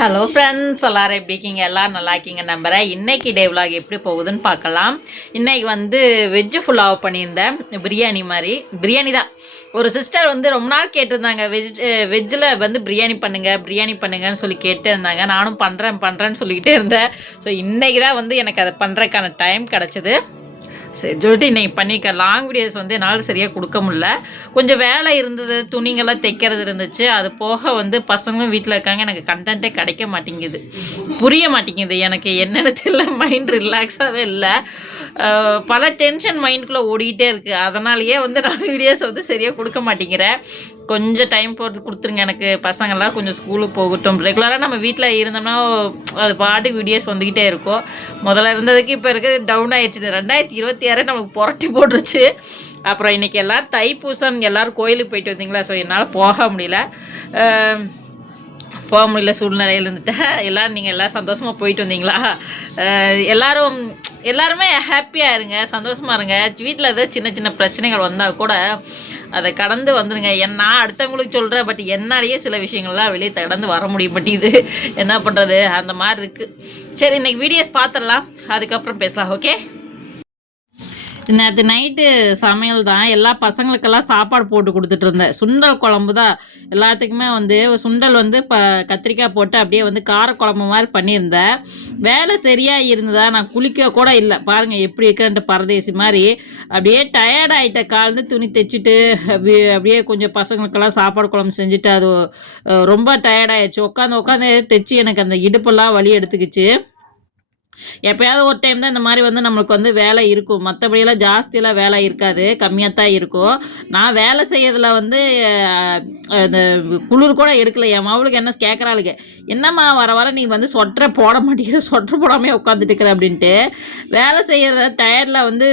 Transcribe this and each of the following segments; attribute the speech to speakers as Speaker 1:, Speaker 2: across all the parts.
Speaker 1: Hello friends எல்லாரும் எப்படி இருக்கீங்க? எல்லோரும் நல்லா இருக்கீங்க நம்புகிறேன் இன்றைக்கி டே விலாக் எப்படி போகுதுன்னு பார்க்கலாம். இன்றைக்கி வந்து வெஜ்ஜு ஃபுல்லாக பண்ணியிருந்தேன். பிரியாணி மாதிரி. பிரியாணி தான். ஒரு சிஸ்டர் வந்து ரொம்ப நாள் கேட்டிருந்தாங்க வெஜ் வெஜ்ஜில் வந்து பிரியாணி பண்ணுங்கள் பிரியாணி பண்ணுங்கன்னு சொல்லி கேட்டே இருந்தாங்க. நானும் பண்ணுறேன் பண்ணுறேன்னு சொல்லிக்கிட்டே இருந்தேன். ஸோ இன்றைக்கி தான் வந்து எனக்கு அதை பண்ணுறதுக்கான டைம் கிடச்சிது. சரி சொல்லிட்டு இன்னைக்கு பண்ணிக்க. லாங் வீடியோஸ் வந்து என்னால் சரியாக கொடுக்க முடியல. கொஞ்சம் வேலை இருந்தது துணிங்கெல்லாம் தைக்கிறது இருந்துச்சு. அது போக வந்து பசங்களும் வீட்டில் இருக்காங்க. எனக்கு கண்டென்ட்டே கிடைக்க மாட்டேங்குது. புரிய மாட்டேங்குது. எனக்கு என்னென்னு தெரியல. மைண்ட் ரிலாக்ஸாகவே இல்லை. பல டென்ஷன் மைண்டுக்குள்ளே ஓடிக்கிட்டே இருக்குது அதனாலேயே வந்து நான் வீடியோஸ் வந்து சரியாக கொடுக்க மாட்டேங்கிறேன். கொஞ்சம் டைம் போகிறது கொடுத்துருங்க எனக்கு. பசங்கள்லாம் கொஞ்சம் ஸ்கூலுக்கு போகட்டும். ரெகுலராக நம்ம வீட்டில் இருந்தோம்னா அது பாட்டுக்கு வீடியோஸ் வந்துக்கிட்டே இருக்கும். முதல்ல இருந்ததுக்கு இப்போ இருக்குது டவுன் ஆயிடுச்சு ரெண்டாயிரத்தி இருபத்தி ஆறு நம்மளுக்கு புரட்டி போட்டுருச்சு. அப்புறம் இன்றைக்கி எல்லோரும் தைப்பூசம் எல்லோரும் கோயிலுக்கு போயிட்டு வந்தீங்களா? ஸோ என்னால் போக முடியல. போக முடியல சூழ்நிலையில் இருந்துட்டு. எல்லோரும் நீங்கள் எல்லாம் சந்தோஷமாக போயிட்டு வந்தீங்களா? எல்லோரும் எல்லாரும் எல்லாருமே ஹாப்பியாக இருங்க சந்தோஷமாக இருங்க. வீட்டில் ஏதாவது சின்ன சின்ன பிரச்சனைகள் வந்தால் கூட அதை கடந்து வந்துடுங்க என்ன நான் அடுத்தவங்களுக்கு சொல்கிறேன் பட் என்னாலேயே சில விஷயங்கள்லாம் வெளியே கடந்து வர முடிய மாட்டேங்குது. என்ன பண்ணுறது அந்த மாதிரி இருக்குது சரி இன்னைக்கு வீடியோஸ் பார்த்துடலாம் அதுக்கப்புறம் பேசலாம் ஓகே நேற்று நைட்டு சமையல் தான். எல்லா பசங்களுக்கெல்லாம் சாப்பாடு போட்டு கொடுத்துட்டு இருந்தேன். சுண்டல் குழம்பு தான். எல்லாத்துக்குமே வந்து சுண்டல் வந்து இப்போ கத்திரிக்காய் போட்டு அப்படியே வந்து கார குழம்பு மாதிரி பண்ணியிருந்தேன். வேலை சரியாக இருந்ததா? நான் குளிக்க கூட இல்லை. பாருங்கள் எப்படி இருக்கன்ட்டு பரதேசி மாதிரி. அப்படியே டயர்ட் ஆகிட்ட காலேருந்து துணி தைச்சிட்டு அப்படியே அப்படியே கொஞ்சம் பசங்களுக்கெல்லாம் சாப்பாடு குழம்பு செஞ்சுட்டு அது ரொம்ப டயர்டாயிடுச்சு உட்காந்து உட்காந்து தைச்சி எனக்கு அந்த இடுப்பெல்லாம் வலி எடுத்துக்கிச்சு. எப்பயாவது ஒரு டைம் தான் இந்த மாதிரி வந்து நம்மளுக்கு வந்து வேலை இருக்கும். மற்றபடியெல்லாம் ஜாஸ்தியெல்லாம் வேலை இருக்காது. கம்மியாக தான் இருக்கும். நான் வேலை செய்யறதுல வந்து இந்த குளிர் கூட எடுக்கல. என் மாவுளுக்கு என்ன கேட்குறாளுக்கு என்னம்மா வர வர நீ வந்து சொட்டரை போட மாட்டேங்கிற சொட்டர் போடாமே உட்காந்துட்டு இருக்கிற அப்படின்ட்டு வேலை செய்கிற டயர்டில் வந்து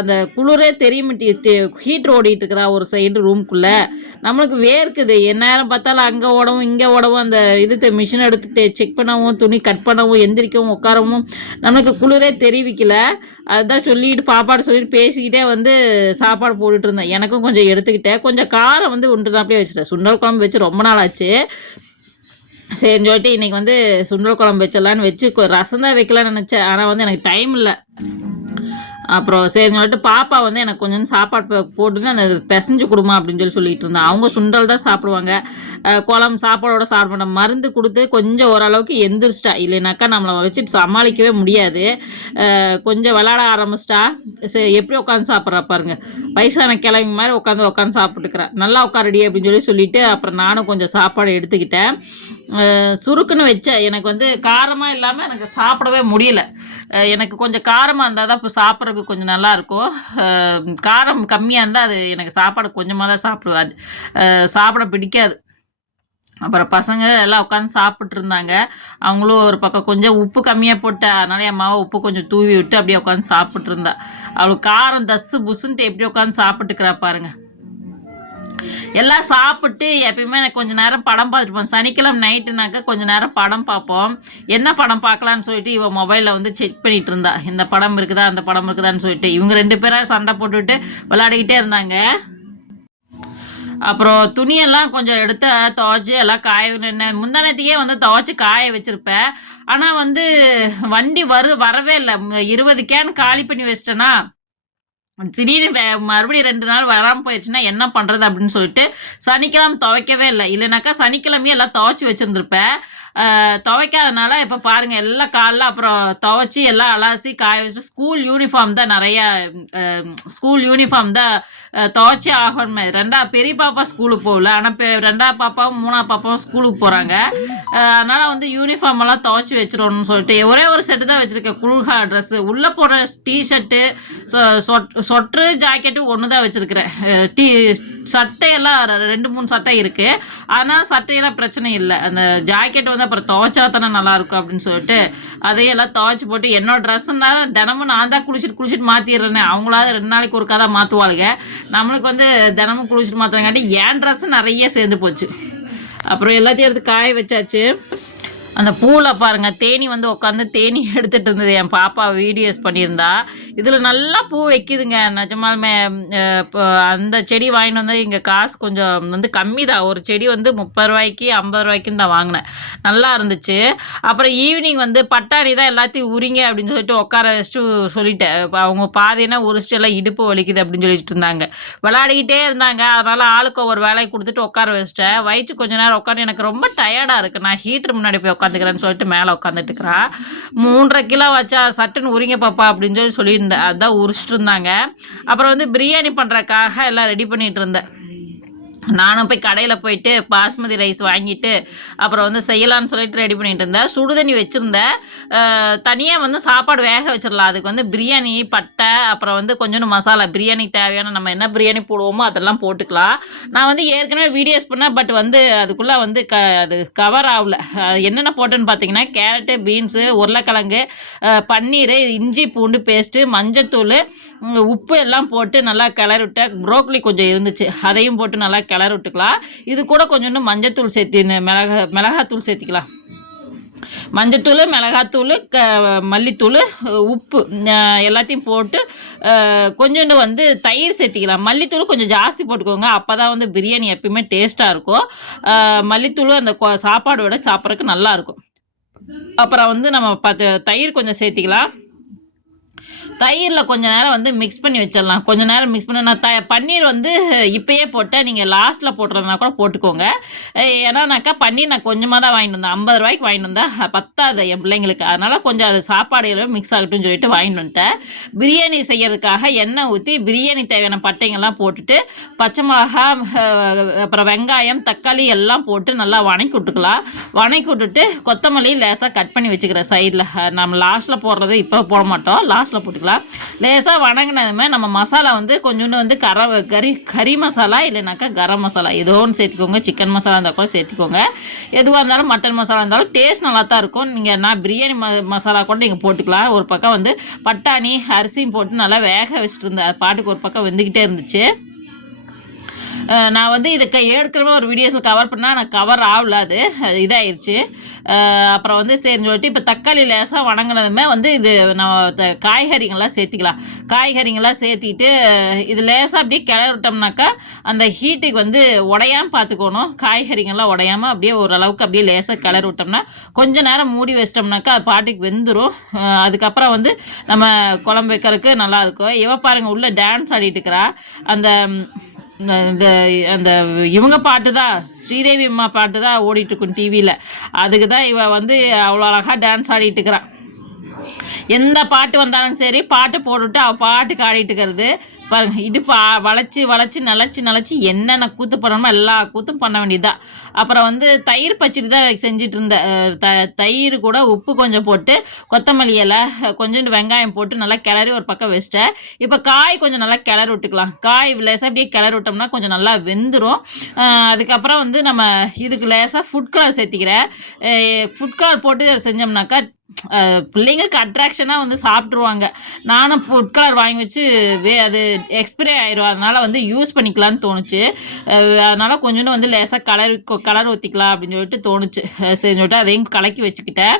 Speaker 1: அந்த குளிரே தெரிய மாட்டேங்குது ஹீட்ரு ஓடிட்டு இருக்குதா ஒரு சைடு ரூம்குள்ளே நம்மளுக்கு வேர்க்குது. எந்நேரம் பார்த்தாலும் அங்கே ஓடவும் இங்கே ஓடவும் அந்த இது மிஷின் எடுத்து செக் பண்ணவும் துணி கட் பண்ணவும் எந்திரிக்கவும் உட்காரவும் நம்மளுக்கு குளிரே தெரிவிக்கல. அதுதான் சொல்லிட்டு பாப்பாடு சொல்லிட்டு பேசிக்கிட்டே வந்து சாப்பாடு போட்டுட்டு இருந்தேன். எனக்கும் கொஞ்சம் எடுத்துக்கிட்டேன். கொஞ்சம் காரம் வந்து உண்டுனாப்பே வச்சுட்டேன். சுண்டல் குழம்பு வச்சு ரொம்ப நாள் ஆச்சு. சரின்னு சொல்லிட்டு இன்றைக்கி வந்து சுண்டல் குழம்பு வச்சிடலான்னு வச்சு ரசம் தான் வைக்கலான்னு நினச்சேன். ஆனால் வந்து எனக்கு டைம் இல்லை. அப்புறம் சரின்னு சொல்லிட்டு பாப்பா வந்து எனக்கு கொஞ்சம் சாப்பாடு போட்டுன்னு அந்த பிசைஞ்சு கொடுமா அப்படின்னு சொல்லி சொல்லிட்டு இருந்தான் அவங்க சுண்டல் தான் சாப்பிடுவாங்க. குழம்பு சாப்பாடோட சாப்பிட மாட்டோம் மருந்து கொடுத்து கொஞ்சம் ஓரளவுக்கு எந்திரிச்சிட்டா. இல்லைனாக்கா நம்மளை வச்சுட்டு சமாளிக்கவே முடியாது. கொஞ்சம் விளாட ஆரம்பிச்சிட்டா. சரி எப்படி உட்காந்து சாப்பிட்றா பாருங்க. வயசான கிழமை மாதிரி உட்காந்து உட்காந்து சாப்பிட்டுக்கிறேன் நல்லா உட்காரடி அப்படின்னு சொல்லி சொல்லிட்டு அப்புறம் நானும் கொஞ்சம் சாப்பாடு எடுத்துக்கிட்டேன். சுருக்குன்னு வச்சேன் எனக்கு வந்து காரமாக இல்லாமல் எனக்கு சாப்பிடவே முடியல. எனக்கு கொஞ்சம் காரமாக இருந்தால் தான் இப்போ சாப்பிட்றதுக்கு கொஞ்சம் நல்லா இருக்கும். காரம் கம்மியாக இருந்தால் அது எனக்கு சாப்பாடு கொஞ்சமாக தான் சாப்பிடுவாது சாப்பிட பிடிக்காது. அப்புறம் பசங்க எல்லாம் உட்காந்து சாப்பிட்டு இருந்தாங்க. அவங்களும் ஒரு பக்கம் கொஞ்சம் உப்பு கம்மியாக போட்டு அதனால என் மாவை உப்பு கொஞ்சம் தூவி விட்டு அப்படியே உட்காந்து சாப்பிட்டு இருந்தா. அவளுக்கு காரம் தஸ்ஸு புசுன்ட்டு எப்படி உட்காந்து சாப்பிட்டுக்கிறா பாருங்க. எல்லாம் சாப்பிட்டு எப்பயுமே எனக்கு கொஞ்சம் நேரம் படம் பார்த்துட்டு போவோம் சனிக்கிழமை நைட்டுனாக்க கொஞ்சம் நேரம் படம் பார்ப்போம். என்ன படம் பார்க்கலான்னு சொல்லிட்டு இவன் மொபைலில் வந்து செக் பண்ணிட்டு இருந்தா. இந்த படம் இருக்குதா அந்த படம் இருக்குதான்னு சொல்லிட்டு. இவங்க ரெண்டு பேரும் சண்டை போட்டுவிட்டு விளையாடிக்கிட்டே இருந்தாங்க. அப்புறம் துணியெல்லாம் கொஞ்சம் எடுத்து துவைச்சி எல்லாம் காய முந்தானத்தையே வந்து துவைச்சி காய வச்சுருப்பேன். ஆனால் வந்து வண்டி வரு வரவே இல்லை. இருபது கேன் காலி பண்ணி வச்சிட்டேன்னா திடீர்னு மறுபடியும் ரெண்டு நாள் வராமல் போயிடுச்சுன்னா என்ன பண்ணுறது அப்படின்னு சொல்லிட்டு சனிக்கிழமை துவைக்கவே இல்லை. இல்லைனாக்கா சனிக்கிழமையே எல்லாம் துவைச்சி வச்சுருந்துருப்பேன். துவைக்காதனால இப்போ பாருங்கள் எல்லாம் காலைல அப்புறம் துவைச்சி எல்லாம் அலாசி காய வச்சுட்டு ஸ்கூல் யூனிஃபார்ம் தான் நிறையா ஸ்கூல் யூனிஃபார்ம் தான் துவைச்சி துவைச்சே ஆகணுமே. ரெண்டா பெரிய பாப்பா ஸ்கூலுக்கு போகல. ஆனால் பெ ரெண்டா பாப்பாவும் மூணா பாப்பாவும் ஸ்கூலுக்கு போகிறாங்க அதனால் வந்து யூனிஃபார்ம் எல்லாம் துவைச்சி வச்சிடணும்னு சொல்லிட்டு ஒரே ஒரு செட்டு தான் வச்சுருக்கேன் குளிர்கா ட்ரெஸ்ஸு உள்ளே போடுற டிஷர்ட்டு சொட்ரு ஜாக்கெட்டு ஒன்று தான் வச்சுருக்கிறேன். டீ சட்டையெல்லாம் ரெண்டு மூணு சட்டை இருக்குது ஆனால் சட்டையெல்லாம் பிரச்சனை இல்லை. அந்த ஜாக்கெட் வந்து அப்புறம் துவைச்சா தானே நல்லாயிருக்கும் அப்படின்னு சொல்லிட்டு அதையெல்லாம் துவைச்சி போட்டு என்னோட ட்ரெஸ்ஸுன்னா தினமும் நான் தான் குளிச்சுட்டு குளிச்சுட்டு மாற்றிடுறேனே அவங்களாவது ரெண்டு நாளைக்கு ஒருக்கா தான் மாற்றுவாளுங்க நம்மளுக்கு வந்து தினமும் குளிச்சுட்டு மாற்றுறங்காட்டி என் ட்ரெஸ்ஸு நிறைய சேர்ந்து போச்சு. அப்புறம் எல்லாத்தையும் எடுத்து காய வச்சாச்சு. அந்த பூவில் பாருங்கள் தேனி வந்து உட்காந்து தேனி எடுத்துகிட்டு இருந்தது. என் பாப்பா வீடியோஸ் பண்ணியிருந்தா. இதில் நல்லா பூ வைக்குதுங்க. நிஜமாலுமே இப்போ அந்த செடி வாங்கிட்டு வந்தால் இங்கே காசு கொஞ்சம் வந்து கம்மி தான். ஒரு செடி வந்து முப்பது ரூபாய்க்கு ஐம்பது ரூபாய்க்குன்னு தான் வாங்கினேன். நல்லா இருந்துச்சு. அப்புறம் ஈவினிங் வந்து பட்டாணி தான் எல்லாத்தையும் உரிங்க அப்படின்னு சொல்லிட்டு உட்கார வச்சுட்டு சொல்லிட்டேன். இப்போ அவங்க பாதினா உரிச்சிட்டு எல்லாம் இடுப்பு வலிக்குது அப்படின்னு சொல்லிட்டு இருந்தாங்க. விளையாடிக்கிட்டே இருந்தாங்க. அதனால் ஆளுக்கு ஒரு வேலையை கொடுத்துட்டு உட்கார வச்சிட்டேன். வயிற்று கொஞ்ச நேரம் உட்காந்து எனக்கு ரொம்ப டயர்டாக இருக்குது நான் ஹீட்டர் முன்னாடி போய் உட்காந்துக்கிறேன்னு சொல்லிட்டு மேலே உட்காந்துட்டு இருக்கிறேன் மூன்றரை கிலோ வச்சா சட்டுன்னு உரிங்க பாப்பா அப்படின்னு சொல்லி சொல்லியிருந்தேன் அதான் உரிச்சிட்டு இருந்தாங்க. அப்புறம் வந்து பிரியாணி பண்ணுறக்காக எல்லாம் ரெடி பண்ணிட்டு இருந்தேன். நானும் போய் கடையில் போயிட்டு பாஸ்மதி ரைஸ் வாங்கிட்டு அப்புறம் வந்து செய்யலான்னு சொல்லிட்டு ரெடி பண்ணிட்டு இருந்தேன். சுடுதண்ணி வச்சுருந்தேன். தனியாக வந்து சாப்பாடு வேக வச்சிடலாம் அதுக்கு வந்து பிரியாணி பட்டை அப்புறம் வந்து கொஞ்சோண்டு மசாலா. பிரியாணிக்கு தேவையான நம்ம என்ன பிரியாணி போடுவோமோ அதெல்லாம் போட்டுக்கலாம். நான் வந்து ஏற்கனவே வீடியோஸ் பண்ணேன். பட் வந்து அதுக்குள்ளே வந்து க அது கவர் ஆகல. என்னென்ன போட்டேன்னு பார்த்தீங்கன்னா கேரட்டு பீன்ஸு உருளைக்கிழங்கு பன்னீர் இஞ்சி பூண்டு பேஸ்ட்டு மஞ்சத்தூள் உப்பு எல்லாம் போட்டு நல்லா கிளறி விட்டேன் ப்ரோக்கலி கொஞ்சம் இருந்துச்சு. அதையும் போட்டு நல்லா கிளறி விட்டுக்கலாம் இது கூட கொஞ்சோண்டு மஞ்சத்தூள் சேர்த்து இந்த மிளகா மிளகாத்தூள் சேர்த்திக்கலாம். மஞ்சத்தூள் மிளகாத்தூள் க மல்லித்தூள் உப்பு எல்லாத்தையும் போட்டு கொஞ்சோண்டு வந்து தயிர் சேர்த்திக்கலாம். மல்லித்தூள் கொஞ்சம் ஜாஸ்தி போட்டுக்கோங்க. அப்போ தான் வந்து பிரியாணி எப்பயுமே டேஸ்ட்டாக இருக்கும். மல்லித்தூள் அந்த கொ- சாப்பாடோட சாப்பிட்றதுக்கு நல்லாயிருக்கும் அப்புறம் வந்து நம்ம பத்து தயிர் கொஞ்சம் சேர்த்திக்கலாம். தயிரில் கொஞ்ச நேரம் வந்து மிக்ஸ் பண்ணி வச்சிடலாம். கொஞ்ச நேரம் மிக்ஸ் பண்ணி நான் த பன்னீர் வந்து இப்போயே போட்டேன் நீங்கள் லாஸ்ட்டில் போட்டுறதுனா கூட போட்டுக்கோங்க. ஏன்னாக்கா பன்னீர் நான் கொஞ்சமாக தான் வாங்கிட்டு வந்தேன். ஐம்பது ரூபாய்க்கு வாங்கிட்டு வந்தேன். பத்தாது என் பிள்ளைங்களுக்கு. அதனால் கொஞ்சம் அது சாப்பாடு மிக்ஸ் ஆகட்டும்னு சொல்லிட்டு வாங்கிட்டு வந்துட்டேன். பிரியாணி செய்யறதுக்காக எண்ணெய் ஊற்றி பிரியாணி தேவையான பட்டைங்கள்லாம் போட்டுட்டு பச்சை மிளகா அப்புறம் வெங்காயம் தக்காளி எல்லாம் போட்டு நல்லா வணக்கி விட்டுக்கலாம். வணக்கி விட்டுட்டு கொத்தமல்லி லேசாக கட் பண்ணி வச்சுக்கிறேன் சைடில் நம்ம லாஸ்ட்டில் போடுறது இப்போ போட மாட்டோம். லாஸ்ட்டில் போட்டுக்கலாம். லேசாக வணங்கினதுமே நம்ம மசாலா வந்து கொஞ்சோண்டு வந்து கர கறி கறி மசாலா இல்லைனாக்கா கரம் மசாலா. ஏதோ ஒன்று சேர்த்துக்கோங்க. சிக்கன் மசாலா இருந்தால் கூட சேர்த்துக்கோங்க. எதுவாக இருந்தாலும் மட்டன் மசாலா இருந்தாலும் டேஸ்ட் நல்லா தான் இருக்கும். நீங்கள் நான் பிரியாணி ம மசாலா கூட நீங்கள் போட்டுக்கலாம். ஒரு பக்கம் வந்து பட்டாணி அரிசியும் போட்டு நல்லா வேக வச்சுட்டு இருந்தேன் பாட்டுக்கு ஒரு பக்கம் வெந்துக்கிட்டே இருந்துச்சு. நான் வந்து இதுக்கு ஏற்கனவே ஒரு வீடியோஸில் கவர் பண்ணால் நான் கவர் ஆகல அது. இதாயிருச்சு. அப்புறம் வந்து சரின்னு சொல்லிட்டு இப்போ தக்காளி லேசாக வணங்கினதுமே வந்து இது நம்ம த- சேர்த்திக்கலாம். காய்கறிங்களாம் சேர்த்திட்டு இது லேசாக அப்படியே கிளறிட்டோம்னாக்கா அந்த ஹீட்டுக்கு வந்து உடையாமல் பார்த்துக்கணும் காய்கறிங்கெல்லாம் உடையாமல் அப்படியே ஓரளவுக்கு அப்படியே லேசாக கிளறி விட்டோம்னா கொஞ்ச நேரம் மூடி வச்சிட்டோம்னாக்கா அது பாட்டுக்கு வெந்துடும் அதுக்கப்புறம் வந்து நம்ம குழம்பு வைக்கிறதுக்கு நல்லா இருக்கும். இவ பாருங்கள் உள்ளே டான்ஸ் ஆடிட்டு இருக்கிறா. அந்த இந்த- இந்த அந்த இவங்க பாட்டு தான் ஸ்ரீதேவி அம்மா பாட்டு தான் ஓடிட்டுருக்கும் டிவியில் அதுக்கு தான் இவ வந்து அவ்வளோ அழகாக டான்ஸ் ஆடிட்டு இருக்கிறான் எந்த பாட்டு வந்தாலும் சரி பாட்டு போட்டுவிட்டு அவள் பாட்டுக்கு ஆடிட்டு இருக்கிறது பாருங்க இடுப்பு வளைச்சி வளைச்சி நிலச்சி நிலச்சி என்னென்ன கூத்து பண்ணணுமோ எல்லா கூத்தும் பண்ண வேண்டியதுதான். அப்புறம் வந்து தயிர் பச்சடி தான் செஞ்சுட்டு இருந்தேன் த தயிர் கூட உப்பு கொஞ்சம் போட்டு கொத்தமல்லி இலை கொஞ்சோண்டு வெங்காயம் போட்டு நல்லா கிளறி ஒரு பக்கம் வச்சிட்டேன். இப்போ காய் கொஞ்சம் நல்லா கிளறி விட்டுக்கலாம். காய் லேசாக அப்படியே கிளறி விட்டோம்னா கொஞ்சம் நல்லா வெந்துடும் அதுக்கப்புறம் வந்து நம்ம இதுக்கு லேசாக ஃபுட் கலர் சேர்த்திக்கிறேன். ஃபுட் கலர் போட்டு செஞ்சோம்னாக்கா பிள்ளைங்களுக்கு அட்ராக்ஷனாக வந்து சாப்பிட்ருவாங்க நானும் ஃபுட் கலர் வாங்கி வச்சு வே அது எக்ஸ்பிரி ஆயிரும். அதனால் வந்து யூஸ் பண்ணிக்கலான்னு தோணுச்சு. அதனால் கொஞ்சோண்டு வந்து லேசாக கலர் கலர் ஊற்றிக்கலாம் அப்படின்னு சொல்லிட்டு தோணுச்சு. சரி சொல்லிட்டு அதையும் கலக்கி வச்சுக்கிட்டேன்.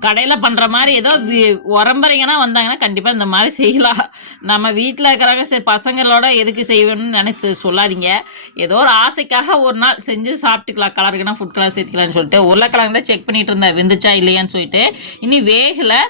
Speaker 1: கடையில் பண்ணுற மாதிரி ஏதோ வி- உரம்பரைங்கன்னா வந்தாங்கன்னா கண்டிப்பாக இந்த மாதிரி செய்யலாம். நம்ம வீட்டில் இருக்கிறவங்க சரி பசங்களோட எதுக்கு செய்வேன்னு நினச்சி சொல்லாதீங்க. ஏதோ ஒரு ஆசைக்காக ஒரு நாள் செஞ்சு சாப்பிட்டுக்கலாம். கலருக்குன்னா ஃபுட் கலர் சேர்த்துக்கலாம்னு சொல்லிட்டு உருளைக்கிழங்கு தான் செக் பண்ணிட்டு இருந்தேன். வெந்துச்சா இல்லையான்னு சொல்லிட்டு. இனி வேகலை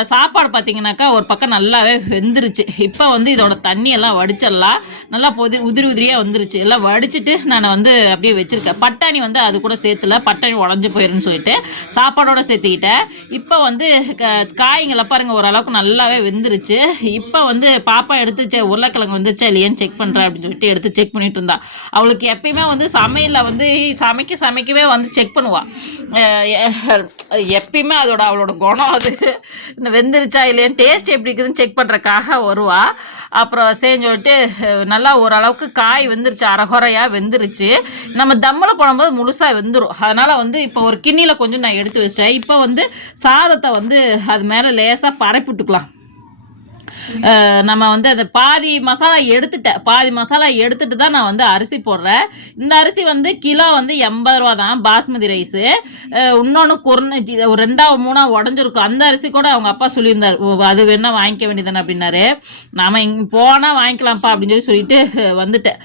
Speaker 1: சாப்பாடு பார்த்தீங்கன்னாக்கா ஒரு பக்கம் நல்லாவே வெந்துருச்சு. இப்போ வந்து இதோட தண்ணியெல்லாம் வடிச்சிடலாம். நல்லா பொதி உதிரி உதிரியாக வந்துருச்சு. எல்லாம் வடிச்சிட்டு நான் வந்து அப்படியே வச்சுருக்கேன். பட்டாணி வந்து அது கூட சேர்த்துல பட்டாணி உடஞ்சி போயிருன்னு சொல்லிட்டு சாப்பாடோட சேர்த்துக்கிட்டேன். இப்போ வந்து க காய்ங்களை பாருங்க ஓரளவுக்கு நல்லாவே வெந்துருச்சு. இப்போ வந்து பாப்பா எடுத்து உருளைக்கிழங்கு வந்துச்சா இல்லையான்னு செக் பண்ணுறேன் அப்படின்னு சொல்லிட்டு எடுத்து செக் பண்ணிட்டு இருந்தா. அவளுக்கு எப்பயுமே வந்து சமையலில் வந்து சமைக்க சமைக்கவே வந்து செக் பண்ணுவாள் எப்பயுமே அதோட அவளோட குணம் அது. இந்த வெந்துருச்சா இல்லையான்னு டேஸ்ட் எப்படி இருக்குதுன்னு செக் பண்ணுறக்காக வருவா. அப்புறம் சரின்னு சொல்லிட்டு நல்லா ஓரளவுக்கு காய் வெந்துருச்சு அரைகுறையாக வெந்துருச்சு. நம்ம தம்மில் போடும்போது முழுசாக வெந்துடும் அதனால் வந்து இப்போ ஒரு கிண்ணியில் கொஞ்சம் நான் எடுத்து வச்சிட்டேன். இப்போ வந்து சாதத்தை வந்து அது மேலே லேசாக பரப்பிட்டுக்கலாம். நம்ம வந்து அந்த பாதி மசாலா எடுத்துட்டேன் பாதி மசாலா எடுத்துட்டு தான் நான் வந்து அரிசி போடுறேன். இந்த அரிசி வந்து கிலோ வந்து எண்பது ரூபா தான் பாஸ்மதி ரைஸு. இன்னொன்று குறைஞ்சி ஒரு ரெண்டாவது மூணாவது உடஞ்சிருக்கும். அந்த அரிசி கூட அவங்க அப்பா சொல்லியிருந்தார். அது வேணா வாங்கிக்க வேண்டியதானே அப்படின்னாரு. நாம இங் போனால் வாங்கிக்கலாம்ப்பா அப்படின்னு சொல்லி சொல்லிட்டு வந்துட்டேன்.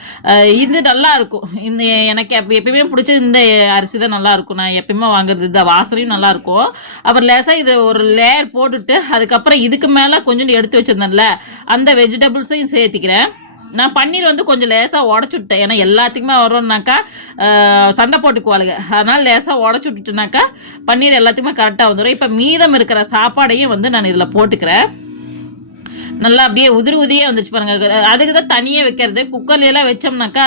Speaker 1: இது நல்லா இருக்கும். இந்த எனக்கு எப்பயுமே பிடிச்சது இந்த அரிசி தான் நல்லா இருக்கும். நான் எப்பயுமே வாங்குறது இந்த வாசனையும் நல்லா இருக்கும். அப்புறம் லேசாக இது ஒரு லேயர் போட்டுட்டு அதுக்கப்புறம் இதுக்கு மேலே கொஞ்சம் எடுத்து வச்சிருந்தேன். வச்சிருந்தேன்ல அந்த வெஜிடபிள்ஸையும் சேர்த்திக்கிறேன். நான் பன்னீர் வந்து கொஞ்சம் லேசாக உடச்சி விட்டேன் ஏன்னா எல்லாத்துக்குமே வரோம்னாக்கா சண்டை போட்டுக்குவாளுங்க. அதனால் லேசாக உடச்சி விட்டுட்டுனாக்கா பன்னீர் எல்லாத்துக்குமே கரெக்டாக வந்துடும் இப்போ மீதம் இருக்கிற சாப்பாடையும் வந்து நான் இதில் போட்டுக்கிறேன். நல்லா அப்படியே உதிரி உதிரியே வந்துச்சு பாருங்க. அதுக்கு தான் தனியாக வைக்கிறது. குக்கர்ல எல்லாம் வச்சோம்னாக்கா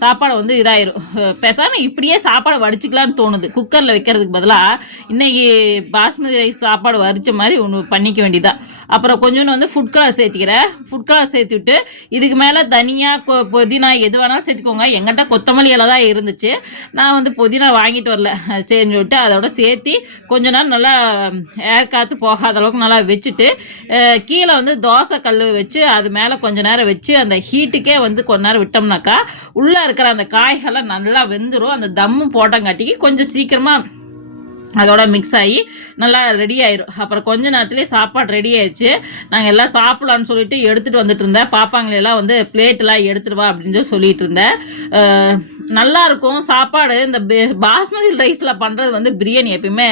Speaker 1: சாப்பாடு வந்து இதாயிரும். பேசாமல் இப்படியே சாப்பாடு வடிச்சிக்கலாம்னு தோணுது. குக்கரில் வைக்கிறதுக்கு பதிலாக இன்னைக்கு பாஸ்மதி ரைஸ் சாப்பாடு வடிச்ச மாதிரி ஒன்று பண்ணிக்க வேண்டியதா அப்புறம் கொஞ்சோண்டு வந்து ஃபுட் கலர் சேர்த்திக்கிறேன். ஃபுட் கலர் சேர்த்து விட்டு இதுக்கு மேலே தனியாக புதினா எது வேணாலும் சேர்த்துக்கோங்க. எங்கிட்ட கொத்தமல்லி இலை தான் இருந்துச்சு. நான் வந்து புதினா வாங்கிட்டு வரல. சரின்னு சொல்லிட்டு அதோட சேர்த்து கொஞ்ச நாள் நல்லா ஏர் காற்று போகாத அளவுக்கு நல்லா வச்சுட்டு கீழே வந்து தோசை கல் வச்சு அது மேலே கொஞ்ச நேரம் வச்சு அந்த ஹீட்டுக்கே வந்து கொஞ்ச நேரம் விட்டோம்னாக்கா உள்ளே இருக்கிற அந்த காய்கள்லாம் நல்லா வெந்துடும் அந்த தம்மு போட்டங்காட்டிக்கு கொஞ்சம் சீக்கிரமாக அதோட மிக்ஸ் ஆகி நல்லா ரெடி ஆயிரும். அப்புறம் கொஞ்ச நேரத்துலேயே சாப்பாடு ரெடி ஆயிடுச்சு. நாங்கள் எல்லாம் சாப்பிடலான்னு சொல்லிட்டு எடுத்துகிட்டு வந்துட்டு இருந்தேன். பாப்பாங்களெல்லாம் வந்து பிளேட்டெல்லாம் எடுத்துட்டு வா அப்படின்னு சொல்லி சொல்லிட்டு இருந்தேன். நல்லாயிருக்கும் நல்லா இருக்கும். சாப்பாடு இந்த பாஸ்மதி ரைஸில் பண்ணுறது வந்து பிரியாணி எப்பயுமே.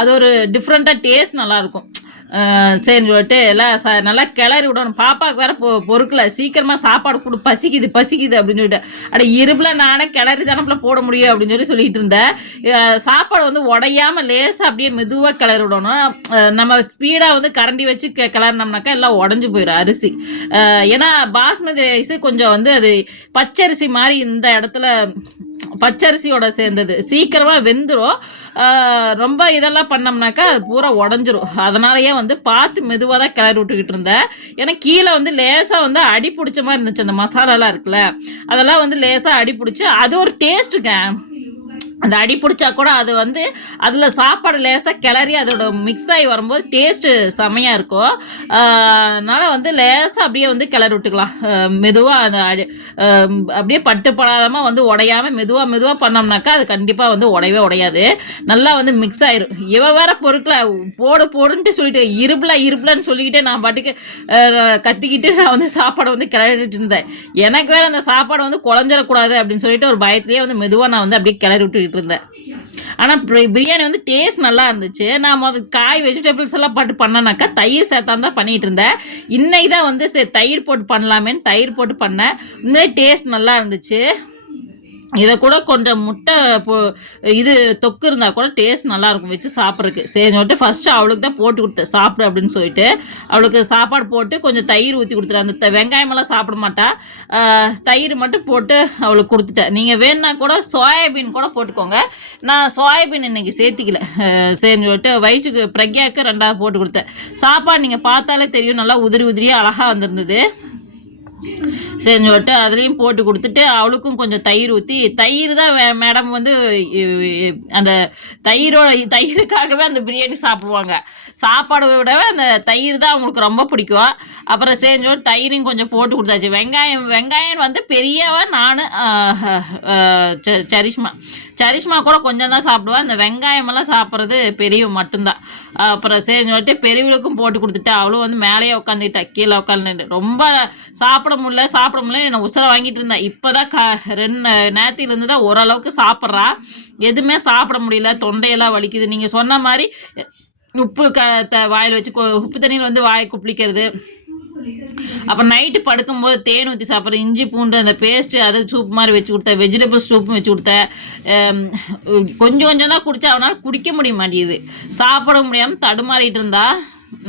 Speaker 1: அது ஒரு டிஃப்ரெண்ட்டாக டேஸ்ட் நல்லாயிருக்கும் சரின்னு சொல்லிட்டு எல்லாம் ச நல்லா கிளறி விடணும். பாப்பாவுக்கு வேற பொ பொறுக்கல. சீக்கிரமாக சாப்பாடு கொடு. பசிக்குது பசிக்குது அப்படின்னு சொல்லிட்டு. அட இருப்பில் நானே கிளறி தானப்பில் போட முடியும் அப்படின்னு சொல்லி சொல்லிட்டு இருந்தேன். சாப்பாடு வந்து உடையாம லேசாக அப்படியே மெதுவாக கிளறி விடணும். நம்ம ஸ்பீடாக வந்து கரண்டி வச்சு கி- கிளறினோம்னாக்கா எல்லாம் உடஞ்சி போயிடும் அரிசி. ஏன்னா பாஸ்மதி ரைஸ் கொஞ்சம் வந்து அது பச்சரிசி மாதிரி இந்த இடத்துல பச்சரிசியோட சேர்ந்தது. சீக்கிரமாக வெந்துடும் ரொம்ப இதெல்லாம் பண்ணோம்னாக்கா அது பூரா உடஞ்சிரும். அதனாலயே வந்து பார்த்து மெதுவாக தான் கிளறி விட்டுக்கிட்டு இருந்தேன். ஏன்னா கீழே வந்து லேசாக வந்து அடி பிடிச்ச மாதிரி இருந்துச்சு. அந்த மசாலாலாம் இருக்குல்ல அதெல்லாம் வந்து லேசாக அடி பிடிச்சி அது ஒரு டேஸ்ட்டுங்க அந்த அடி பிடிச்சா கூட அது வந்து அதில் சாப்பாடு லேசாக கிளறி அதோட மிக்ஸ் ஆகி வரும்போது டேஸ்ட்டு செமையாக இருக்கும். அதனால் வந்து லேசாக அப்படியே வந்து கிளறி விட்டுக்கலாம். மெதுவாக அந்த அடி அப்படியே பட்டுப்படாதமாக வந்து உடையாம மெதுவாக மெதுவாக பண்ணோம்னாக்கா அது கண்டிப்பாக வந்து உடையவே உடையாது. நல்லா வந்து மிக்ஸ் ஆயிரும். இவ வேற பொருட்களை போடு போடுன்ட்டு சொல்லிட்டு இருப்பில் இருப்பிலன்னு சொல்லிக்கிட்டே நான் பாட்டுக்கு கத்திக்கிட்டு நான் வந்து சாப்பாடை வந்து கிளறிட்டு இருந்தேன். எனக்கு வேறு அந்த சாப்பாடை வந்து குழஞ்சிடக்கூடாது அப்படின்னு சொல்லிட்டு ஒரு பயத்திலேயே வந்து மெதுவாக நான் வந்து அப்படியே கிளறி விட்டுக்கிட்டு இருந்தேன் ஆனால் பிரியாணி வந்து டேஸ்ட் நல்லா இருந்துச்சு. நான் மொதல் காய் வெஜிடபிள்ஸ் எல்லாம் போட்டு பண்ணனாக்கா தயிர் சேர்த்தான் தான் இருந்தேன் இன்னைக்கு தான் வந்து சரி தயிர் போட்டு பண்ணலாமேன்னு தயிர் போட்டு பண்ணேன். இன்னும் டேஸ்ட் நல்லா இருந்துச்சு. இதை கூட கொஞ்சம் முட்டை போ இது தொக்கு இருந்தால் கூட டேஸ்ட் நல்லாயிருக்கும் வச்சு சாப்பிட்றதுக்கு. சரி சொல்லிட்டு ஃபஸ்ட்டு அவளுக்கு தான் போட்டு கொடுத்தேன். சாப்பிடு அப்படின்னு சொல்லிட்டு. அவளுக்கு சாப்பாடு போட்டு கொஞ்சம் தயிர் ஊற்றி கொடுத்துட்டேன். அந்த வெங்காயமெல்லாம் சாப்பிட மாட்டா. தயிர் மட்டும் போட்டு அவளுக்கு கொடுத்துட்டேன். நீங்கள் வேணுன்னா கூட சோயாபீன் கூட போட்டுக்கோங்க. நான் சோயாபீன் இன்னைக்கு சேர்த்திக்கல. சரின்னு சொல்லிட்டு வயிற்றுக்கு பிரக்யாவுக்கு ரெண்டாவது போட்டு கொடுத்தேன். சாப்பாடு நீங்கள் பார்த்தாலே தெரியும். நல்லா உதிரி உதிரியாக அழகாக வந்திருந்தது. சரின்னு சொல்லிட்டு அதுலேயும் போட்டு கொடுத்துட்டு அவளுக்கும் கொஞ்சம் தயிர் ஊற்றி தயிர் தான் மேடம் வந்து அந்த தயிரோட தயிருக்காகவே அந்த பிரியாணி சாப்பிடுவாங்க. சாப்பாடு விட அந்த தயிர் தான் அவங்களுக்கு ரொம்ப பிடிக்கும். அப்புறம் செஞ்சு சொல்லிட்டு தயிரையும் கொஞ்சம் போட்டு கொடுத்தாச்சு. வெங்காயம் வெங்காயம் வந்து பெரியவன் நான் சரிஷ்மா சரிஷ்மா கூட கொஞ்சம் தான் சாப்பிடுவா. இந்த வெங்காயமெல்லாம் சாப்பிட்றது பெரிய மட்டும்தான். அப்புறம் சரி சொல்லிட்டு பெரியவளுக்கும் போட்டு கொடுத்துட்டு அவளும் வந்து மேலேயே உட்காந்துக்கிட்டா கீழே உட்காந்து ரொம்ப சாப்பிட முடியல சாப்பிட முடியல நான் உசுரை வாங்கிட்டு இருந்தேன் இப்போ தான் க ரெண்டு நேரத்திலேருந்து தான் ஓரளவுக்கு சாப்பிட்றா. எதுவுமே சாப்பிட முடியல தொண்டையெல்லாம் வலிக்குது. நீங்கள் சொன்ன மாதிரி உப்பு க த வாயில் வச்சு உப்பு தண்ணியில் வந்து வாய் குப்பிளிக்கிறது அப்புறம் நைட்டு படுக்கும்போது தேன் ஊற்றி சாப்பிட்ற இஞ்சி பூண்டு அந்த பேஸ்ட்டு அது சூப் மாதிரி வச்சு கொடுத்தேன் வெஜிடபிள் சூப்பும் வச்சு கொடுத்தேன் கொஞ்சம் கொஞ்சம் தான் குடித்தா அவனால் குடிக்க முடிய மாட்டேங்குது. சாப்பிட முடியாமல் தடுமாறிட்டு இருந்தா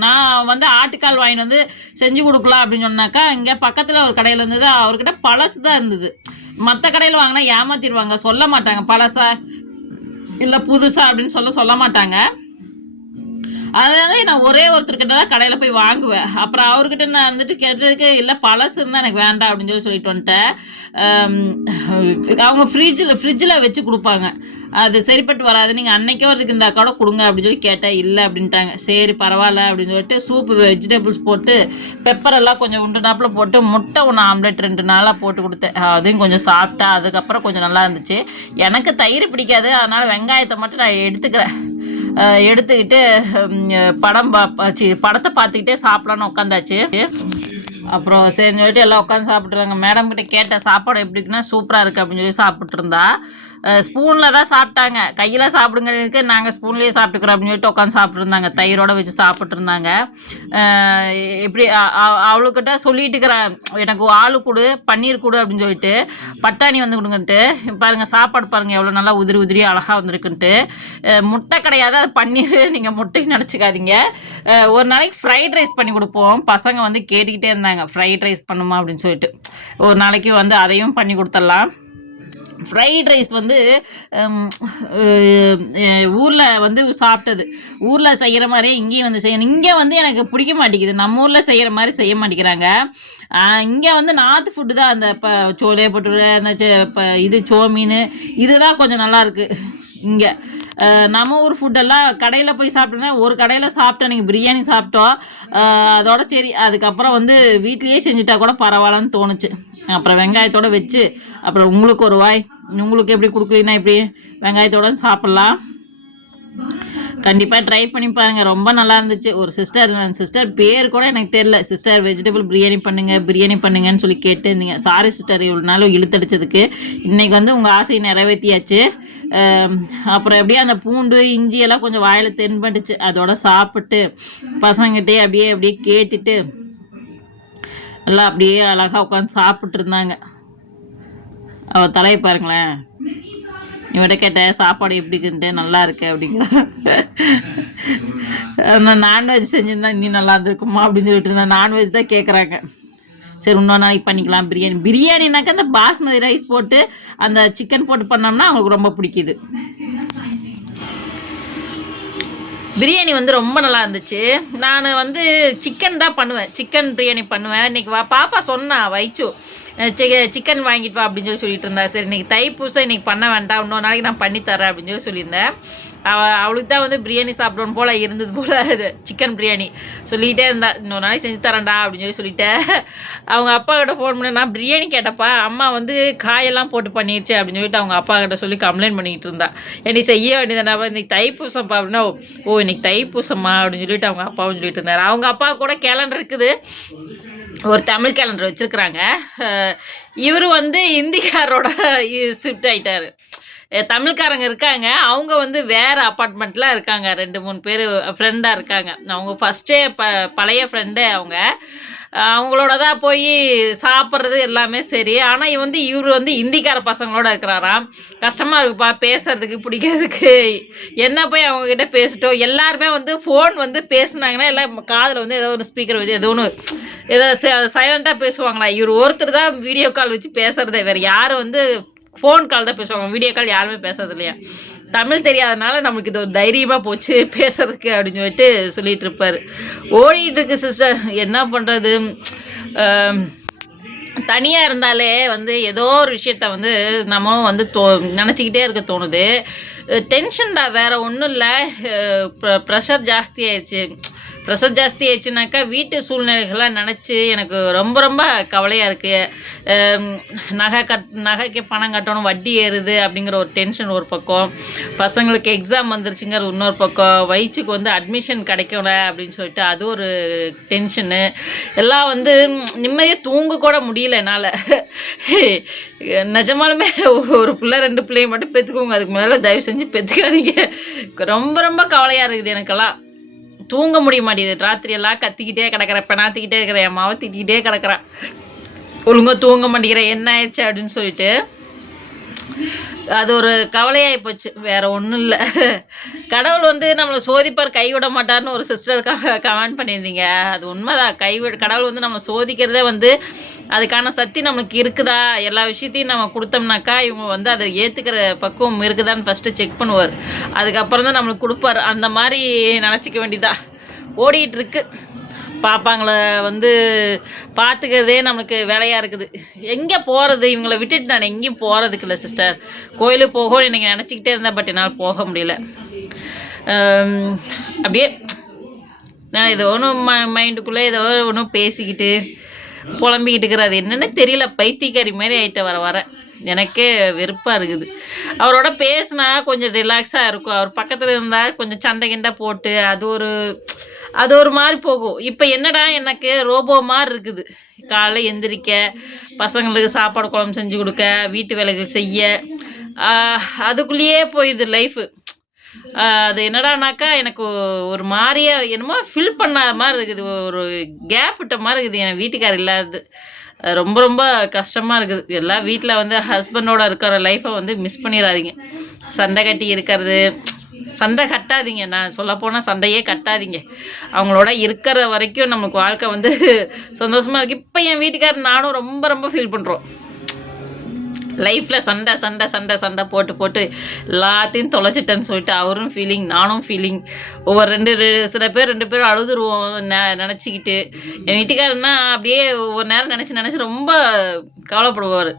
Speaker 1: நான் வந்து ஆட்டுக்கால் வாங்கிட்டு வந்து செஞ்சு கொடுக்கலாம் அப்படின்னு சொன்னாக்கா இங்கே பக்கத்தில் ஒரு கடையில் இருந்தது அவர்கிட்ட பழசு தான் இருந்தது. மற்ற கடையில் வாங்கினா ஏமாத்திடுவாங்க சொல்ல மாட்டாங்க பழசா இல்லை புதுசா அப்படின்னு சொல்ல சொல்ல மாட்டாங்க. அதனால நான் ஒரே ஒருத்தர்கிட்ட தான் கடையில் போய் வாங்குவேன். அப்புறம் அவர்கிட்ட நான் வந்துட்டு கேட்டதுக்கு இல்லை பழசு இருந்தால் எனக்கு வேண்டாம் அப்படின்னு சொல்லி சொல்லிட்டு வந்துட்டேன். அவங்க ஃப்ரிட்ஜில் ஃப்ரிட்ஜில் வச்சு கொடுப்பாங்க. அது சரிப்பட்டு வராது. நீங்கள் அன்னைக்கே வரதுக்கு இந்த அக்காவோட கொடுங்க அப்படின்னு சொல்லி கேட்டேன். இல்லை அப்படின்ட்டாங்க. சரி பரவாயில்ல அப்படின்னு சொல்லிட்டு சூப்பு வெஜிடபிள்ஸ் போட்டு பெப்பர் எல்லாம் கொஞ்சம் உண்டு நாப்பில் போட்டு முட்டை ஒன்று ஆம்லெட் ரெண்டு நாளாக போட்டு கொடுத்தேன். அதையும் கொஞ்சம் சாப்பிட்டா அதுக்கப்புறம் கொஞ்சம் நல்லா இருந்துச்சு. எனக்கு தயிர் பிடிக்காது. அதனால் வெங்காயத்தை மட்டும் நான் எடுத்துக்கிறேன். எடுத்துக்கிட்டு படம் பா படத்தை பார்த்துக்கிட்டே சாப்பிடலான்னு உட்காந்தாச்சு அப்புறம் சரி சொல்லிட்டு எல்லாம் உட்காந்து சாப்பிட்றாங்க மேடம் கிட்ட கேட்ட சாப்பாடு எப்படி இருக்குன்னா சூப்பராக இருக்குது அப்படின்னு சொல்லி சாப்பிட்ருந்தா ஸ்பூனில் தான் சாப்பிட்டாங்க. கையில் சாப்பிடுங்கிறதுக்கு நாங்கள் ஸ்பூன்லேயே சாப்பிட்டுக்கிறோம் அப்படின்னு சொல்லிட்டு உட்காந்து சாப்பிட்ருந்தாங்க தயிரோட வச்சு சாப்பிட்ருந்தாங்க இப்படி எப்படி அவளுக்கிட்ட சொல்லிட்டு இருக்கிறேன் எனக்கு ஆளு கொடு பன்னீர் கொடு அப்படின்னு சொல்லிட்டு. பட்டாணி வந்து கொடுங்கன்ட்டு. பாருங்க சாப்பாடு பாருங்கள் எவ்வளோ நல்லா உதிரி உதிரி அழகாக வந்திருக்குன்ட்டு. முட்டை கிடையாது அது பன்னீர். நீங்கள் முட்டை நினச்சிக்காதீங்க. ஒரு நாளைக்கு ஃப்ரைட் ரைஸ் பண்ணி கொடுப்போம். பசங்க வந்து கேட்டுக்கிட்டே இருந்தாங்க. ஃப்ரைட் ரைஸ் பண்ணுமா அப்படின்னு சொல்லிட்டு. ஒரு நாளைக்கு வந்து அதையும் பண்ணி கொடுத்துடலாம். ஃப்ரைட் ரைஸ் வந்து ஊரில் வந்து சாப்பிட்டது. ஊரில் செய்கிற மாதிரியே இங்கேயும் வந்து செய்யணும். இங்கே வந்து எனக்கு பிடிக்க மாட்டேங்குது. நம்ம ஊரில் செய்கிற மாதிரி செய்ய மாட்டேங்கிறாங்க. இங்கே வந்து நார்த் ஃபுட்டு தான் அந்த இப்போ சோலே பட்டுரை அந்த ச- இப்போ இது சோமீன் இதுதான் கொஞ்சம் நல்லாயிருக்கு இங்கே. நம்ம ஊர் ஃபுட்டெல்லாம் கடையில் போய் சாப்பிட்டோன்னா ஒரு கடையில் சாப்பிட்டோம் நீங்கள் பிரியாணி சாப்பிட்டோம். அதோட சரி அதுக்கப்புறம் வந்து வீட்லேயே செஞ்சுட்டா கூட பரவாயில்லன்னு தோணுச்சு. அப்புறம் வெங்காயத்தோடு வச்சு அப்புறம் உங்களுக்கு ஒரு வாய் உங்களுக்கு எப்படி கொடுக்கலன்னா இப்படி வெங்காயத்தோட சாப்பிட்லாம். கண்டிப்பாக ட்ரை பண்ணி பாருங்கள் ரொம்ப நல்லா இருந்துச்சு. ஒரு சிஸ்டர் சிஸ்டர் பேர் கூட எனக்கு தெரியல. சிஸ்டர் வெஜிடபிள் பிரியாணி பண்ணுங்கள் பிரியாணி பண்ணுங்கன்னு சொல்லி கேட்டிருந்தீங்க. சாரி சிஸ்டர் இவ்வளோ நாள் இழுத்தடிச்சதுக்கு. இன்றைக்கி வந்து உங்கள் ஆசையை நிறைவேற்றியாச்சு அப்புறம் எப்படியே அந்த பூண்டு இஞ்சி எல்லாம் கொஞ்சம் வாயில் தென்பட்டுச்சு. அதோட சாப்பிட்டு பசங்கிட்டே அப்படியே அப்படியே கேட்டுட்டு எல்லாம் அப்படியே அழகாக உட்காந்து சாப்பிட்டு இருந்தாங்க. அவள் தலையை பாருங்களேன். இவட கேட்டேன் சாப்பாடு எப்படி இருக்குன்ட்டு நல்லா இருக்கு? அப்படிங்கிற. நான் நான்வெஜ் செஞ்சிருந்தா இன்னும் நல்லா இருந்திருக்குமா? அப்படின்னு சொல்லிட்டு இருந்தேன். நான்வெஜ் தான் கேட்குறாங்க சரி இன்னொரு நாளைக்கு பண்ணிக்கலாம். பிரியாணி. பிரியாணினாக்கா அந்த பாஸ்மதி ரைஸ் போட்டு அந்த சிக்கன் போட்டு பண்ணோம்னா அவங்களுக்கு ரொம்ப பிடிக்குது. பிரியாணி வந்து ரொம்ப நல்லா இருந்துச்சு. நான் வந்து சிக்கன் தான் பண்ணுவேன். சிக்கன் பிரியாணி பண்ணுவேன். இன்னைக்கு வா பாப்பா சொன்னா வைச்சு சிக்கன் வாங்கிட்டு வா அப்படின்னு சொல்லி சொல்லிட்டு இருந்தா. சரி இன்னைக்கு தைப்பூசம் இன்னைக்கு பண்ண வேண்டாம். இன்னொரு நாளைக்கு நான் பண்ணி தரேன் அப்படின்னு சொல்லி சொல்லியிருந்தேன். அவ அவளுக்கு தான் வந்து பிரியாணி சாப்பிடணும் போல இருந்தது போல அது. சிக்கன் பிரியாணி சொல்லிகிட்டே இருந்தா. இன்னொரு நாளைக்கு செஞ்சு தரேன்டா அப்படின்னு சொல்லி சொல்லிட்டேன். அவங்க அப்பா கிட்ட ஃபோன் பண்ண நான் பிரியாணி கேட்டப்பா அம்மா வந்து காயெல்லாம் போட்டு பண்ணிடுச்சு அப்படின்னு சொல்லிட்டு அவங்க அப்பா கிட்ட சொல்லி கம்ப்ளைண்ட் பண்ணிக்கிட்டு இருந்தா. என்னை செய்ய வேண்டியதானே இன்னைக்கு தைப்பூசம்ப்பா அப்படின்னா ஓ இன்னைக்கு தைப்பூசம்மா அப்படின்னு சொல்லிட்டு அவங்க அப்பாவும் சொல்லிட்டு இருந்தார். அவங்க அப்பா கூட கேலண்டர் இருக்குது. ஒரு தமிழ் கேலண்டர் வச்சுருக்குறாங்க. இவர் வந்து இந்திக்காரோட ஷிஃப்ட் ஆயிட்டாரு. தமிழ்காரங்க இருக்காங்க. அவங்க வந்து வேறு அப்பார்ட்மெண்ட்டில் இருக்காங்க. ரெண்டு மூணு பேர் ஃப்ரெண்டாக இருக்காங்க. அவங்க ஃபஸ்ட்டே ப பழைய ஃப்ரெண்டே அவங்க. அவங்களோட தான் போய் சாப்பிட்றது எல்லாமே சரி. ஆனால் இவன் வந்து இவர் வந்து இந்திக்கார பசங்களோட இருக்கிறாராம். கஷ்டமாக இருக்குப்பா பேசுறதுக்கு பிடிக்கிறதுக்கு. என்ன போய் அவங்கக்கிட்ட பேசிட்டோம். எல்லாருமே வந்து ஃபோன் வந்து பேசுனாங்கன்னா எல்லாம் காதில் வந்து ஏதோ ஒரு ஸ்பீக்கர் வச்சு ஏதோ ஒன்று ஏதோ சைலண்ட்டாக பேசுவாங்களா? இவர் ஒருத்தர் தான் வீடியோ கால் வச்சு பேசுகிறதே வேறு. யாரும் வந்து ஃபோன் கால் தான் பேசுவாங்க. வீடியோ கால் யாருமே பேசுறது இல்லையா தமிழ் தெரியாதனால நமக்கு இது ஒரு தைரியமாக போச்சு பேசுறதுக்கு அப்படின்னு சொல்லிட்டு சொல்லிட்டு இருப்பார். ஓடிட்டு இருக்கு சிஸ்டர் என்ன பண்ணுறது தனியாக இருந்தாலே வந்து ஏதோ ஒரு விஷயத்த வந்து நம்ம வந்து தோ நினச்சிக்கிட்டே இருக்க தோணுது. டென்ஷன் தான் வேற ஒன்றும் இல்லை. ப்ரெஷர் ஜாஸ்தி ஆயிடுச்சு. ப்ரெஷர் ஜாஸ்தி ஆயிடுச்சுனாக்கா வீட்டு சூழ்நிலைகள்லாம் நினச்சி எனக்கு ரொம்ப ரொம்ப கவலையாக இருக்குது நகை கட் நகைக்கு பணம் கட்டணும் வட்டி ஏறுது அப்படிங்கிற ஒரு டென்ஷன் ஒரு பக்கம். பசங்களுக்கு எக்ஸாம் வந்துருச்சுங்கிற இன்னொரு பக்கம். வயிற்றுக்கு வந்து அட்மிஷன் கிடைக்கல அப்படின்னு சொல்லிட்டு அது ஒரு டென்ஷனு எல்லாம் வந்து நிம்மதியாக தூங்க கூட முடியல என்னால். நிஜமாலுமே ஒரு பிள்ளை ரெண்டு பிள்ளைய மட்டும் பெற்றுக்கோங்க அதுக்கு மேலே தயவு செஞ்சு பெற்றுக்காதீங்க ரொம்ப ரொம்ப கவலையாக இருக்குது எனக்கெல்லாம். தூங்க முடிய மாட்டேங்குது. ராத்திரியெல்லாம் கத்திக்கிட்டே கிடக்கிற பெணாத்திக்கிட்டே இருக்கிற என் மாவை திட்டிக்கிட்டே கிடக்கிறான். ஒழுங்கா தூங்க மாட்டேங்கிறேன் என்ன ஆயிடுச்சு அப்படின்னு சொல்லிட்டு அது ஒரு கவலையாகி போச்சு. வேற ஒன்றும் இல்லை. கடவுள் வந்து நம்மளை சோதிப்பார் கைவிட மாட்டார்னு ஒரு சிஸ்டர் கமெண்ட் பண்ணியிருந்தீங்க. அது உண்மைதான். கைவிட கடவுள் வந்து நம்மளை சோதிக்கிறதே வந்து அதுக்கான சக்தி நம்மளுக்கு இருக்குதா? எல்லா விஷயத்தையும் நம்ம கொடுத்தோம்னாக்கா இவங்க வந்து அதை ஏற்றுக்கிற பக்குவம் இருக்குதான்னு ஃபஸ்ட்டு செக் பண்ணுவார். அதுக்கப்புறம் தான் நம்மளுக்கு கொடுப்பார். அந்த மாதிரி நினச்சிக்க வேண்டியதா. ஓடிட்டு இருக்கு. பாப்பாங்களை வந்து பார்த்துக்கிறதே நமக்கு வேலையாக இருக்குது. எங்கே போகிறது இவங்கள விட்டுட்டு நான் எங்கேயும் போகிறதுக்கு இல்லை சிஸ்டர் கோயிலுக்கு போகணும் எனக்கு நினச்சிக்கிட்டே இருந்தேன் பட் என்னால் போக முடியல. அப்படியே நான் ஏதோ ஒன்று ம மைண்டுக்குள்ளே ஏதோ ஒன்றும் பேசிக்கிட்டு புலம்பிக்கிட்டு இருக்கிறது என்னென்னு தெரியல. பைத்தியக்காரி மாதிரி ஆகிட்ட வர வர. எனக்கே வெறுப்பாக இருக்குது. அவரோட பேசினா கொஞ்சம் ரிலாக்ஸாக இருக்கும். அவர் பக்கத்தில் இருந்தால் கொஞ்சம் சண்டை கிண்டை போட்டு அது ஒரு அது ஒரு மாதிரி போகும். இப்போ என்னடா எனக்கு ரோபோ மாதிரி இருக்குது. காலைல எந்திரிக்க பசங்களுக்கு சாப்பாடு குழம்பு செஞ்சு கொடுக்க வீட்டு வேலைகள் செய்ய அதுக்குள்ளேயே போயிடுது லைஃபு அது என்னடானாக்கா எனக்கு ஒரு மாதிரியே என்னமோ ஃபில் பண்ணாத மாதிரி இருக்குது. ஒரு கேப் விட்ட மாதிரி இருக்குது. என் வீட்டுக்கார் இல்லாதது. அது ரொம்ப ரொம்ப கஷ்டமாக இருக்குது. எல்லாம் வீட்டில் வந்து ஹஸ்பண்டோட இருக்கிற லைஃப்பை வந்து மிஸ் பண்ணிடாதீங்க சண்டை கட்டி இருக்கிறது சண்டை கட்டாதீங்க. நான் சொல்லப்போனால் சண்டையே கட்டாதீங்க. அவங்களோட இருக்கிற வரைக்கும் நமக்கு வாழ்க்கை வந்து சந்தோஷமாக இருக்குது இப்போ என் வீட்டுக்காரர் நானும் ரொம்ப ரொம்ப ஃபீல் பண்ணுறோம் லைஃப்பில் சண்டை சண்டை சண்டை சண்டை போட்டு போட்டு எல்லாத்தையும் தொலைச்சிட்டேன்னு சொல்லிட்டு அவரும் ஃபீலிங் நானும் ஃபீலிங் ஒவ்வொரு ரெண்டு சில பேர் ரெண்டு பேரும் அழுதுருவோம். நெ நினச்சிக்கிட்டு. என் வீட்டுக்காரன்னா அப்படியே ஒவ்வொரு நேரம் நினச்சி நினச்சி ரொம்ப கவலைப்படுவார்.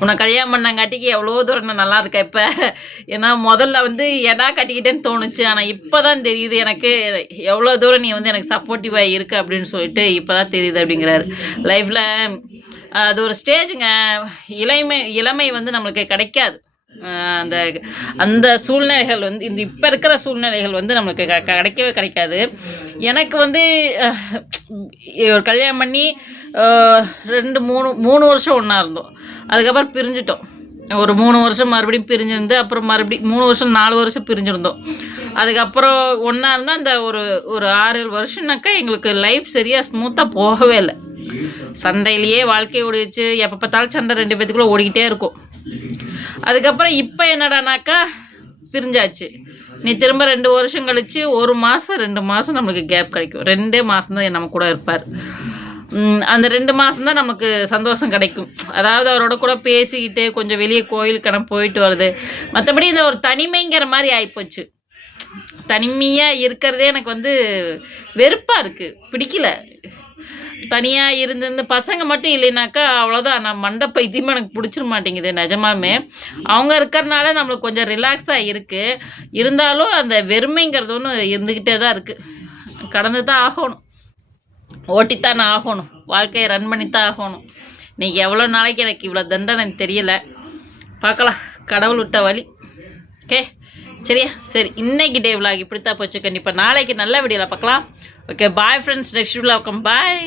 Speaker 1: உன்னை கல்யாணம் பண்ணாங்காட்டிக்கு எவ்வளோ தூரம் நான் நல்லா இருக்கேன் இப்போ? ஏன்னா முதல்ல வந்து எடா கட்டிக்கிட்டேன்னு தோணுச்சு. ஆனால் இப்போ தான் தெரியுது எனக்கு எவ்வளோ தூரம் நீ வந்து எனக்கு சப்போர்ட்டிவாக இருக்கு அப்படின்னு சொல்லிட்டு இப்போ தான் தெரியுது அப்படிங்கிறாரு. லைஃப்பில் அது ஒரு ஸ்டேஜுங்க இளமை இளமை வந்து நம்மளுக்கு கிடைக்காது. அந்த அந்த சூழ்நிலைகள் வந்து இந்த இப்போ இருக்கிற சூழ்நிலைகள் வந்து நம்மளுக்கு க கிடைக்கவே கிடைக்காது. எனக்கு வந்து ஒரு கல்யாணம் பண்ணி ரெண்டு மூணு மூணு வருஷம் ஒன்றா இருந்தோம். அதுக்கப்புறம் பிரிஞ்சிட்டோம். ஒரு மூணு வருஷம் மறுபடியும் பிரிஞ்சிருந்து அப்புறம் மறுபடியும் மூணு வருஷம் நாலு வருஷம் பிரிஞ்சிருந்தோம். அதுக்கப்புறம் ஒன்றா இருந்தால் அந்த ஒரு ஒரு ஆறு ஏழு வருஷம்னாக்கா எங்களுக்கு லைஃப் சரியாக ஸ்மூத்தாக போகவே இல்லை. சண்டையிலேயே வாழ்க்கை ஓடிச்சு எப்போ பார்த்தாலும் சண்டை ரெண்டு பேத்துக்குள்ளே ஓடிக்கிட்டே இருக்கும். அதுக்கப்புறம் இப்போ என்னடானாக்கா பிரிஞ்சாச்சு. நீ திரும்ப ரெண்டு வருஷம் கழிச்சு ஒரு மாதம் ரெண்டு மாதம் நம்மளுக்கு கேப் கிடைக்கும். ரெண்டே மாதம் தான் நம்ம கூட இருப்பார். அந்த ரெண்டு மாதம் தான் நமக்கு சந்தோஷம் கிடைக்கும். அதாவது அவரோட கூட பேசிக்கிட்டு கொஞ்சம் வெளியே கோயிலுக்கான போயிட்டு வருது மற்றபடி இந்த ஒரு தனிமைங்கிற மாதிரி ஆகிப்போச்சு தனிமையாக இருக்கிறதே எனக்கு வந்து வெறுப்பாக இருக்குது பிடிக்கல. தனியாக இருந்து இந்த பசங்க மட்டும் இல்லைனாக்கா அவ்வளோதான் நான் மண்டை பைத்தியமாக எனக்கு பிடிச்சிட மாட்டேங்குது நிஜமாமே அவங்க இருக்கிறனால நம்மளுக்கு கொஞ்சம் ரிலாக்ஸாக இருக்குது இருந்தாலும் அந்த வெறுமைங்கிறது ஒன்று இருந்துக்கிட்டே தான் இருக்குது கடந்து தான் ஆகணும். ஓட்டித்தான் ஆகணும். வாழ்க்கையை ரன் பண்ணி தான் ஆகணும். இன்றைக்கி எவ்வளோ நாளைக்கு எனக்கு இவ்வளோ தண்டனை தெரியல. பார்க்கலாம். கடவுள் விட்ட வழி. ஓகே சரியா? சரி இன்னைக்கு டே இப்படி இப்படித்தான் போச்சு. கண்டிப்பாக நாளைக்கு நல்ல வீடியோவில் பார்க்கலாம். ஓகே பாய் ஃப்ரெண்ட்ஸ் நெக்ஸ்ட் விலாகம் பாய்